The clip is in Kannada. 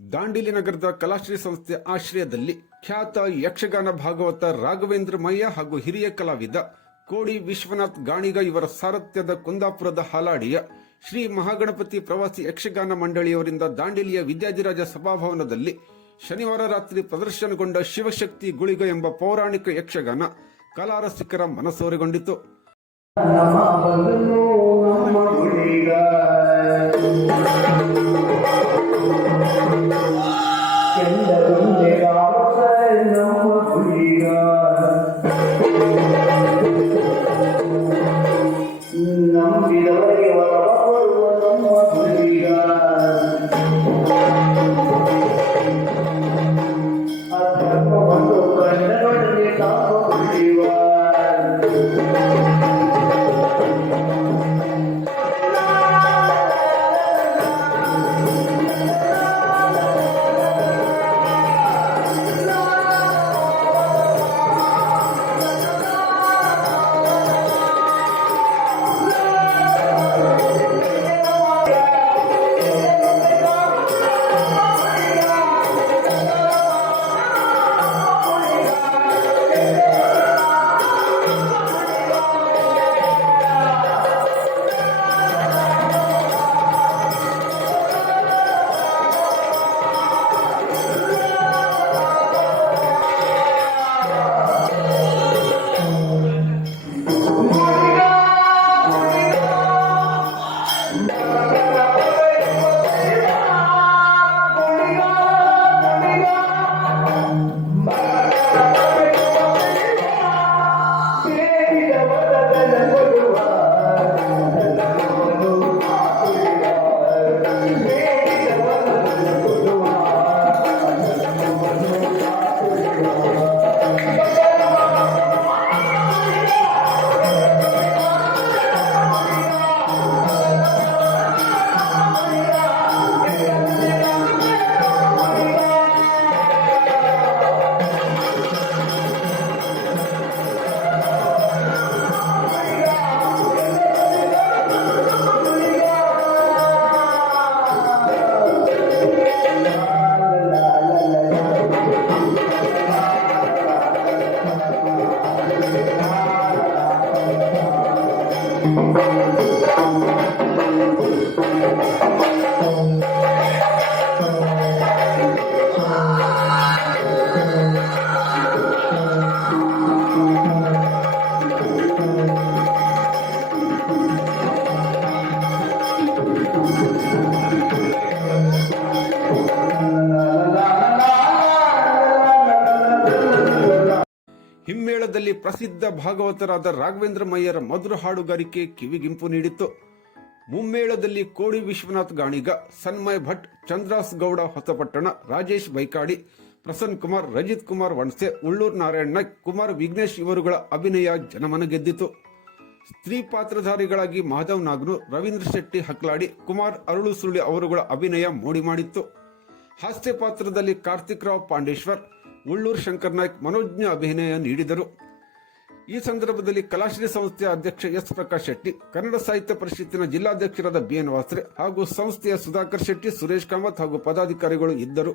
ದಾಂಡೇಲಿ ನಗರದ ಕಲಾಶ್ರೀ ಸಂಸ್ಥೆ ಆಶ್ರಯದಲ್ಲಿ ಖ್ಯಾತ ಯಕ್ಷಗಾನ ಭಾಗವತ ರಾಘವೇಂದ್ರ ಮಯ್ಯ ಹಾಗೂ ಹಿರಿಯ ಕಲಾವಿದ ಕೋಡಿ ವಿಶ್ವನಾಥ್ ಗಾಣಿಗ ಇವರ ಸಾರಥ್ಯದ ಕುಂದಾಪುರದ ಹಾಲಾಡಿಯ ಶ್ರೀ ಮಹಾಗಣಪತಿ ಪ್ರವಾಸಿ ಯಕ್ಷಗಾನ ಮಂಡಳಿಯವರಿಂದ ದಾಂಡೇಲಿಯ ವಿದ್ಯಾಧಿರಾಜ ಸಭಾಭವನದಲ್ಲಿ ಶನಿವಾರ ರಾತ್ರಿ ಪ್ರದರ್ಶನಗೊಂಡ ಶಿವಶಕ್ತಿ ಗುಳಿಗ ಎಂಬ ಪೌರಾಣಿಕ ಯಕ್ಷಗಾನ ಕಲಾರಸಿಕರ ಮನಸೂರೆಗೊಂಡಿತು. ಹಿಮ್ಮೇಳದಲ್ಲಿ ಪ್ರಸಿದ್ಧ ಭಾಗವತರಾದ ರಾಘವೇಂದ್ರ ಮಯ್ಯರ ಮಧುರ ಹಾಡುಗಾರಿಕೆ ಕಿವಿಗಿಂಪು ನೀಡಿತ್ತು. ಮುಮ್ಮೇಳದಲ್ಲಿ ಕೋಡಿ ವಿಶ್ವನಾಥ್ ಗಾಣಿಗ, ಸನ್ಮಯ್ ಭಟ್, ಚಂದ್ರಾಸ್ ಗೌಡ ಹೊಸಪಟ್ಟಣ, ರಾಜೇಶ್ ಬೈಕಾಡಿ, ಪ್ರಸನ್ನ ಕುಮಾರ್, ರಜಿತ್ ಕುಮಾರ್ ವಣಸೆ, ಉಳ್ಳೂರ್ ನಾರಾಯಣ್ ನಾಯ್ಕ್, ಕುಮಾರ್ ವಿಘ್ನೇಶ್ ಇವರುಗಳ ಅಭಿನಯ ಜನಮನ ಗೆದ್ದಿತು. ಸ್ತ್ರೀ ಪಾತ್ರಧಾರಿಗಳಾಗಿ ಮಾಧವ್ ನಾಗ್ನೂರ್, ರವೀಂದ್ರ ಶೆಟ್ಟಿ ಹಕ್ಲಾಡಿ, ಕುಮಾರ್ ಅರಳು ಸುಳ್ಳಿ ಅವರುಗಳ ಅಭಿನಯ ಮೋಡಿ ಮಾಡಿತ್ತು. ಹಾಸ್ಯ ಪಾತ್ರದಲ್ಲಿ ಕಾರ್ತಿಕ್ ರಾವ್ ಪಾಂಡೇಶ್ವರ್, ಉಳ್ಳೂರ್ ಶಂಕರ್ ನಾಯ್ಕ್ ಮನೋಜ್ಞ ಅಭಿನಯ ನೀಡಿದರು. ಈ ಸಂದರ್ಭದಲ್ಲಿ ಕಲಾಶ್ರೀ ಸಂಸ್ಥೆಯ ಅಧ್ಯಕ್ಷ ಎಸ್ ಪ್ರಕಾಶ್ ಶೆಟ್ಟಿ, ಕನ್ನಡ ಸಾಹಿತ್ಯ ಪರಿಷತ್ತಿನ ಜಿಲ್ಲಾಧ್ಯಕ್ಷರಾದ ಬಿಎನ್ ವಾಸ್ರೆ ಹಾಗೂ ಸಂಸ್ಥೆಯ ಸುಧಾಕರ್ ಶೆಟ್ಟಿ, ಸುರೇಶ್ ಕಾಮತ್ ಹಾಗೂ ಪದಾಧಿಕಾರಿಗಳು ಇದ್ದರು.